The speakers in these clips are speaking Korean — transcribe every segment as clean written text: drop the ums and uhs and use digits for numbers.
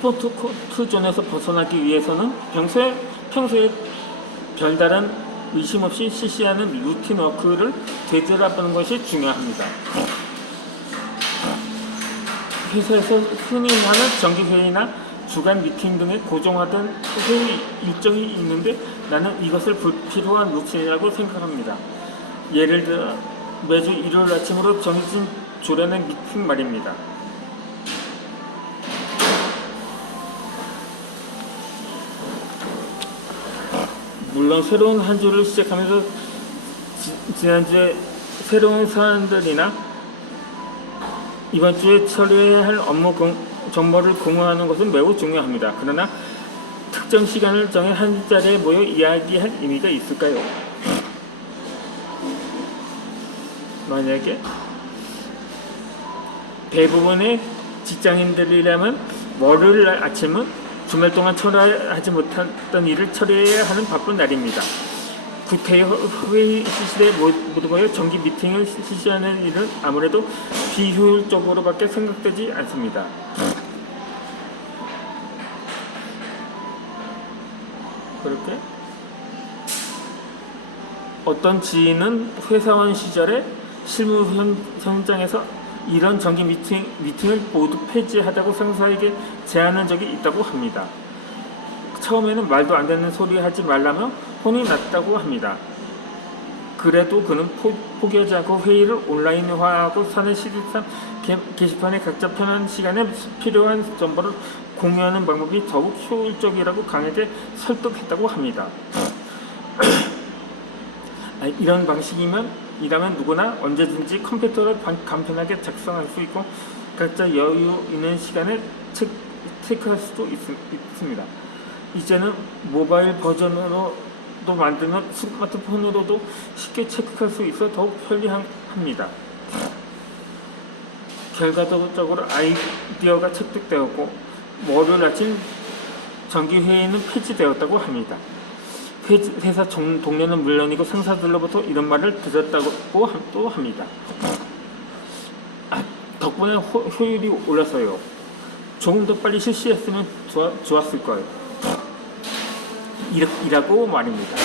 컴포트 존에서 벗어나기 위해서는 평소에 별다른 의심 없이 실시하는 루틴 워크를 되돌아보는 것이 중요합니다. 회사에서 흔히 하는 정기회의나 주간 미팅 등의 고정화된 회의 일정이 있는데 나는 이것을 불필요한 루틴이라고 생각합니다. 예를 들어 매주 일요일 아침으로 정해진 조련의 미팅 말입니다. 물론 새로운 한 주를 시작하면서 지난주에 새로운 사안들이나 이번 주에 처리해야 할 업무 정보를 공유하는 것은 매우 중요합니다. 그러나 특정 시간을 정해 한 자리에 모여 이야기할 의미가 있을까요? 만약에 대부분의 직장인들이라면 월요일 아침은 주말 동안 처리하지 못했던 일을 처리해야 하는 바쁜 날입니다. 국회의 실시대에 모두 모여 정기 미팅을 실시하는 일은 아무래도 비효율적으로밖에 생각되지 않습니다. 그렇게 어떤 지인은 회사원 시절에 실무 현장에서 이런 정기 미팅을 모두 폐지하다고 상사에게 제안한 적이 있다고 합니다. 처음에는 말도 안 되는 소리 하지 말라며 혼이 났다고 합니다. 그래도 그는 포기하지 않고 회의를 온라인화하고 사내 시스템 게시판에 각자 편한 시간에 필요한 정보를 공유하는 방법이 더욱 효율적이라고 강하게 설득했다고 합니다. 이런 방식이라면 누구나 언제든지 컴퓨터를 간편하게 작성할 수 있고 각자 여유 있는 시간에 체크할 수도 있습니다. 이제는 모바일 버전으로도 만드는 스마트폰으로도 쉽게 체크할 수 있어 더욱 편리합니다. 결과적으로 아이디어가 획득되었고 월요일 아침 정기회의는 폐지되었다고 합니다. 회사 동료는 물론이고 상사들로부터 이런 말을 들었다고 또 합니다. 덕분에 효율이 올라서요. 조금 더 빨리 실시했으면 좋았을 거예요. 이라고 말입니다.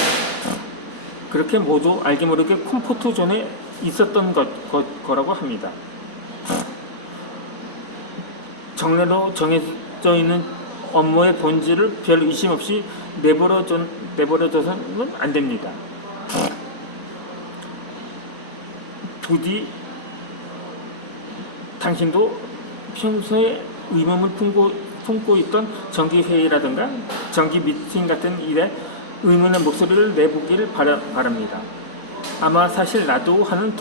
그렇게 모두 알게 모르게 컴포트 존에 있었던 거라고 합니다. 정례로 정해져 있는 업무의 본질을 별 의심 없이 내버려둬서는 안 됩니다. 부디 당신도 평소에 의문을 품고 있던 정기회의라든가 정기 미팅 같은 일에 의문의 목소리를 내보기를 바랍니다. 아마 사실 나도 하는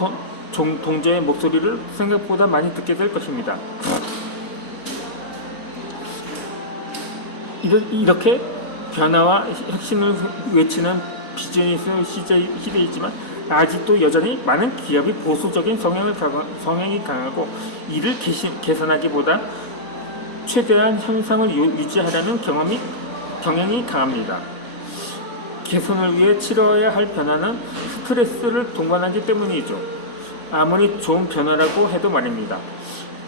동조의 목소리를 생각보다 많이 듣게 될 것입니다. 이렇게 변화와 혁신을 외치는 비즈니스 시대이지만 아직도 여전히 많은 기업이 보수적인 성향이 강하고 이를 개선하기보다 최대한 현상을 유지하려는 경향이 강합니다. 개선을 위해 치러야 할 변화는 스트레스를 동반하기 때문이죠. 아무리 좋은 변화라고 해도 말입니다.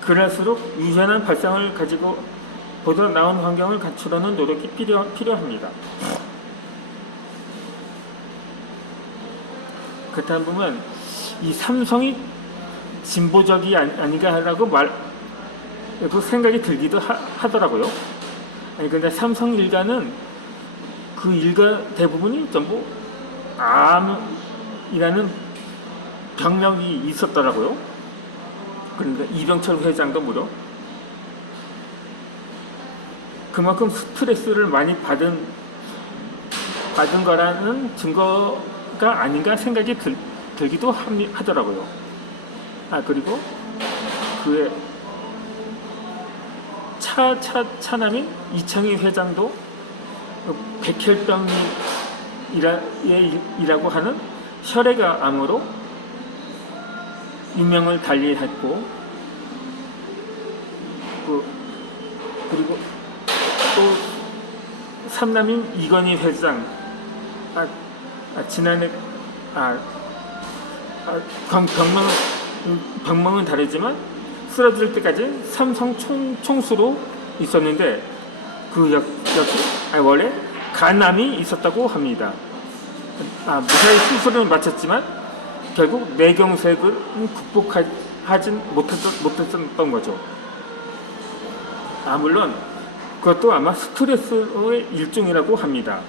그럴수록 유연한 발상을 가지고 보다 나은 환경을 갖추려는 노력이 필요합니다. 그렇다 보면 이 삼성이 진보적이 아닌가라고 생각이 들기도 하더라고요. 근데 삼성 일가는 그 일가 대부분이 전부 암이라는 병력이 있었더라고요. 그러니까 이병철 회장도 무려 그만큼 스트레스를 많이 받은 거라는 증거가 아닌가 생각이 들기도 하더라고요. 그리고 그의 차남인 이창희 회장도 백혈병이라고 하는 혈액암으로 유명을 달리했고, 그리고 또 삼남인 이건희 회장, 지난해 병명은 다르지만 쓰러질 때까지 삼성 총수로 있었는데 원래 간암이 있었다고 합니다. 무사히 수술을 마쳤지만 결국 뇌경색을 극복하진 못했던 거죠. 물론 그것도 아마 스트레스의 일종이라고 합니다.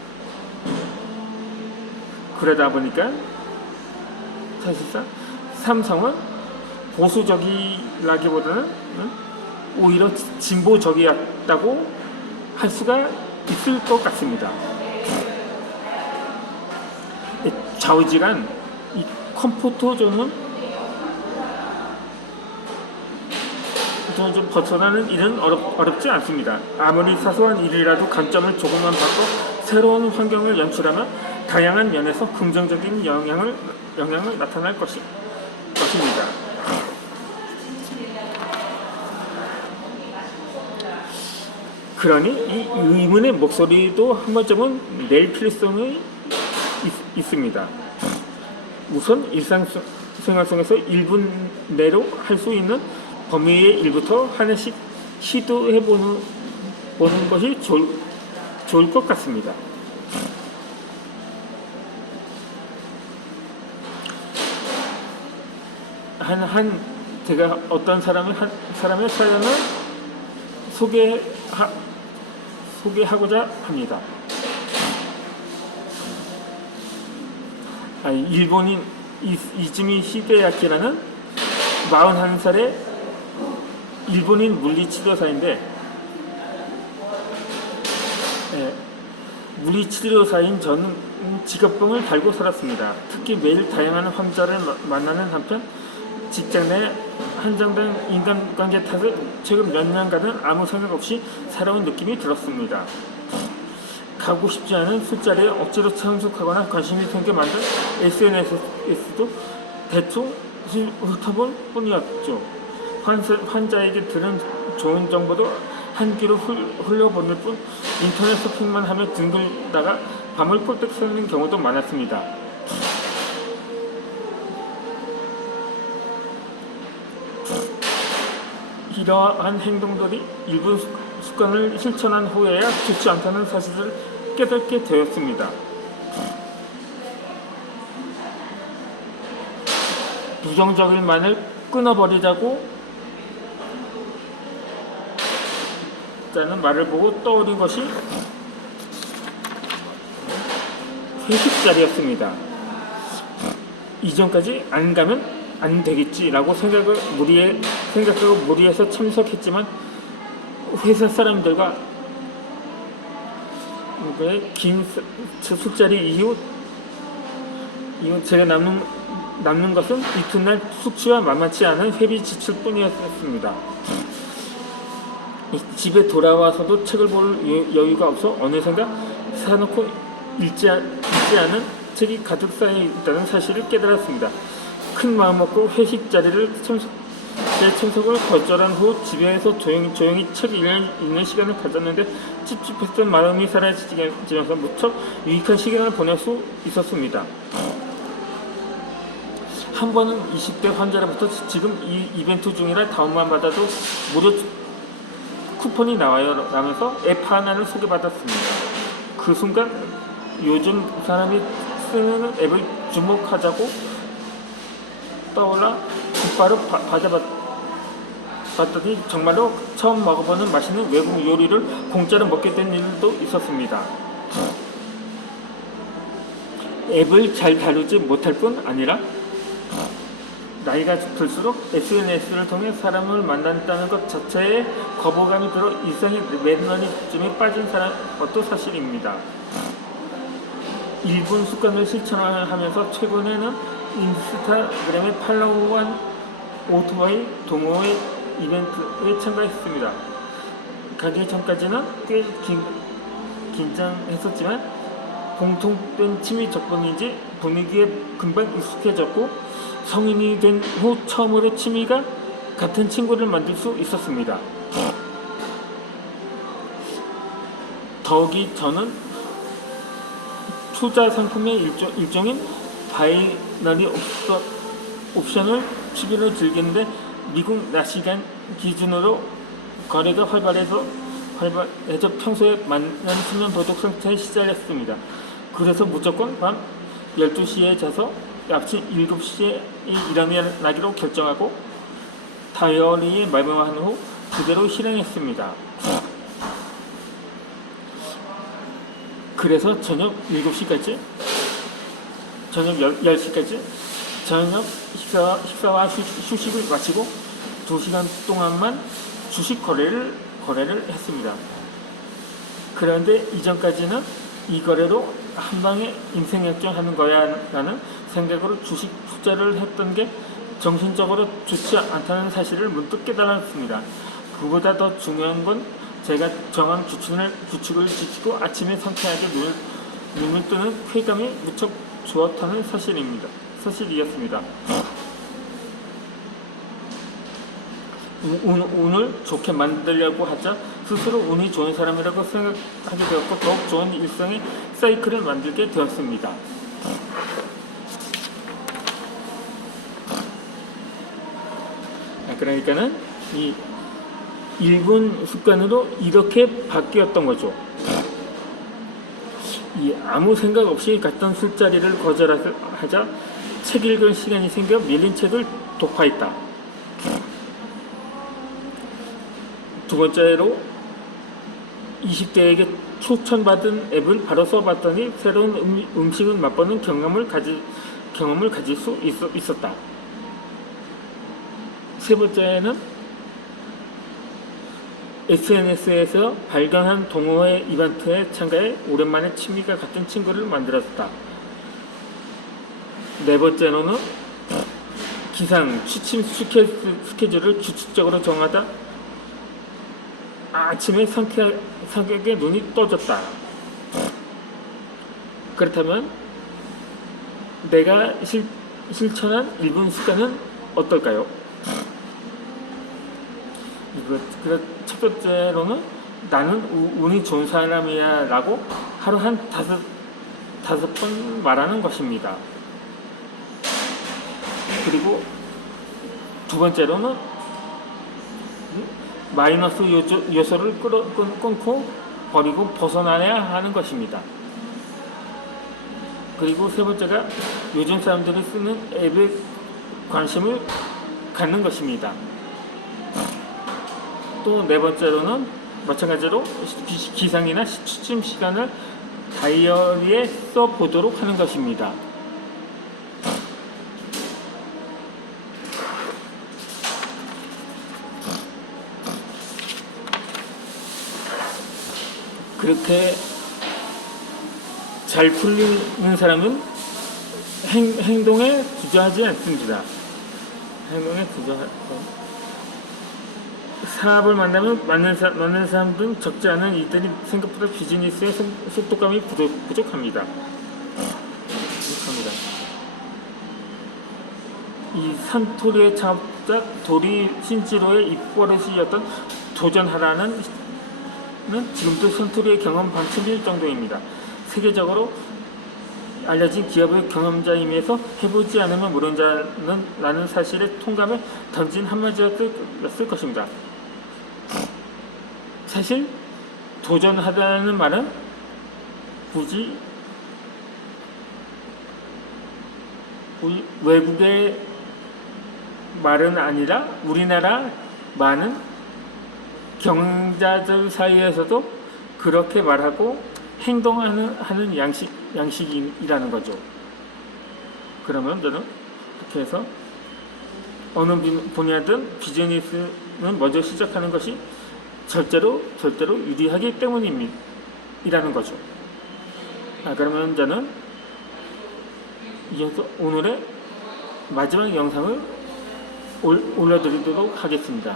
그러다 보니까 사실상 삼성은 보수적이라기보다는 오히려 진보적이었다고 할 수가 있을 것 같습니다. 좌우지간 이 컴포트존은 좀 벗어나는 일은 어렵지 않습니다. 아무리 사소한 일이라도 관점을 조금만 바꿔 새로운 환경을 연출하면 다양한 면에서 긍정적인 영향을 나타날 것입니다. 그러니 이 의문의 목소리도 한 번쯤은 낼 필요성이 있습니다. 우선 일상생활 속에서 1분 내로 할 수 있는 범위의 일부터 하나씩 시도해보는 것이 좋을 것 같습니다. 제가 어떤 사람의 사연을 소개하고자 합니다. 일본인 이즈미 히데야키라는 41살의 일본인 물리치료사인데, 물리치료사인 저는 직업병을 달고 살았습니다. 특히 매일 다양한 환자를 만나는 한편 직장 내 한정된 인간관계 탓에 최근 몇 년간은 아무 생각 없이 살아온 느낌이 들었습니다. 가고 싶지 않은 술자리에 억지로 참석하거나 관심이 생겨 만든 SNS도 대충 훑어볼 뿐이었죠. 환자에게 들은 좋은 정보도 한 귀로 흘려보낼 뿐 인터넷 서핑만 하며 뒹굴다가 밤을 꼴딱 새는 경우도 많았습니다. 이러한 행동들이 일부 습관을 실천한 후에야 좋지 않다는 사실을 깨닫게 되었습니다. 부정적인 말을 끊어버리자고 라는 말을 보고 떠오른 것이 회식 자리였습니다. 이전까지 안 가면 안 되겠지라고 생각하고 무리해서 참석했지만 회사 사람들과 긴 술자리 이후 제가 남는 것은 이튿날 숙취와 만만치 않은 회비 지출 뿐이었습니다. 집에 돌아와서도 책을 볼 여유가 없어 어느샌가 사놓고 읽지 않은 책이 가득 쌓여 있다는 사실을 깨달았습니다. 큰 마음 먹고 회식 자리를 참석을 거절한 후 집에서 조용히 책 읽는 시간을 가졌는데 찝찝했던 마음이 사라지면서 무척 유익한 시간을 보낼 수 있었습니다. 한 번은 20대 환자로부터 지금 이 이벤트 중이라 다운만 받아도 무료 쿠폰이 나면서 앱 하나를 소개받았습니다. 그 순간 요즘 사람이 쓰는 앱을 주목하자고 떠올라 곧바로 받아봤더니 정말로 처음 먹어보는 맛있는 외국 요리를 공짜로 먹게 된 일도 있었습니다. 앱을 잘 다루지 못할 뿐 아니라 나이가 들수록 SNS를 통해 사람을 만난다는 것 자체에 거부감이 들어 일상의 매너리즘에 빠진 것도 사실입니다. 일본 습관을 실천을 하면서 최근에는 인스타그램에 팔로우한 오토바이 동호회 이벤트에 참가했습니다. 가기 전까지는 꽤 긴장했었지만 공통된 취미 덕분인지 분위기에 금방 익숙해졌고 성인이 된 후 처음으로 취미가 같은 친구를 만들 수 있었습니다. 더욱이 저는 투자 상품의 일종인 바이너리 옵션을 취미로 즐기는데 미국 낮 시간 기준으로 거래가 활발해서 활발해져 평소에 많은 수면 도둑 상태에 시달렸습니다. 그래서 무조건 밤 12시에 자서 아침 7시에 일어나기로 결정하고 다이어리에 말명한 후 그대로 실행했습니다. 그래서 저녁 7시까지, 저녁 10시까지 저녁 식사와 휴식을 마치고 2시간 동안만 주식 거래를 했습니다. 그런데 이전까지는 이 거래로 한 방에 인생 역전하는 거야 라는 생각으로 주식 투자를 했던 게 정신적으로 좋지 않다는 사실을 문득 깨달았습니다. 그보다 더 중요한 건 제가 정한 규칙을 지키고 아침에 상쾌하게 눈을 뜨는 쾌감이 무척 좋았다는 사실이었습니다. 운을 좋게 만들려고 하자 스스로 운이 좋은 사람이라고 생각하게 되었고 더욱 좋은 일상의 사이클을 만들게 되었습니다. 그러니까는 이 1분 습관으로 이렇게 바뀌었던 거죠. 이 아무 생각 없이 갔던 술자리를 거절하자 책 읽을 시간이 생겨 밀린 책을 독파했다. 두 번째로 20대에게 추천받은 앱을 바로 써봤더니 새로운 음식을 맛보는 경험을 가질 수 있었다. 세 번째는 SNS에서 발견한 동호회 이벤트에 참가해 오랜만에 취미가 같은 친구를 만들었다. 네 번째로는 기상, 취침 스케줄을 규칙적으로 정하다 아침에 성격에 눈이 떠졌다. 그렇다면 내가 실천한 1분 습관은 어떨까요? 첫 번째로는 나는 운이 좋은 사람이야 라고 하루 한 다섯 번 말하는 것입니다. 그리고 두 번째로는 마이너스 요소를 끊고 버리고 벗어나야 하는 것입니다. 그리고 세 번째가 요즘 사람들이 쓰는 앱에 관심을 갖는 것입니다. 또 네 번째로는 마찬가지로 기상이나 취침 시간을 다이어리에 써보도록 하는 것입니다. 그렇게 잘 풀리는 사람은 행동에 주저하지 않습니다. 사업을 만나면 만난 사람들은 적지 않은 이들이 생각보다 비즈니스의 속도감이 부족합니다. 이 산토리의 창업자 도리 신지로의 입버릇이었던 도전하라는 지금도 산토리의 경험 방침일 정도입니다. 세계적으로 알려진 기업의 경험자임에서 해보지 않으면 모르는 자는 라는 사실에 통감에 던진 한마디였을 것입니다. 사실 도전하다는 말은 굳이 외국의 말은 아니라 우리나라 많은 경영자들 사이에서도 그렇게 말하고 행동하는 양식이라는 거죠. 그러면 저는 이렇게 해서 어느 분야든 비즈니스는 먼저 시작하는 것이 절대로 유리하기 때문이라는 거죠. 그러면 저는 이어서 오늘의 마지막 영상을 올려드리도록 하겠습니다.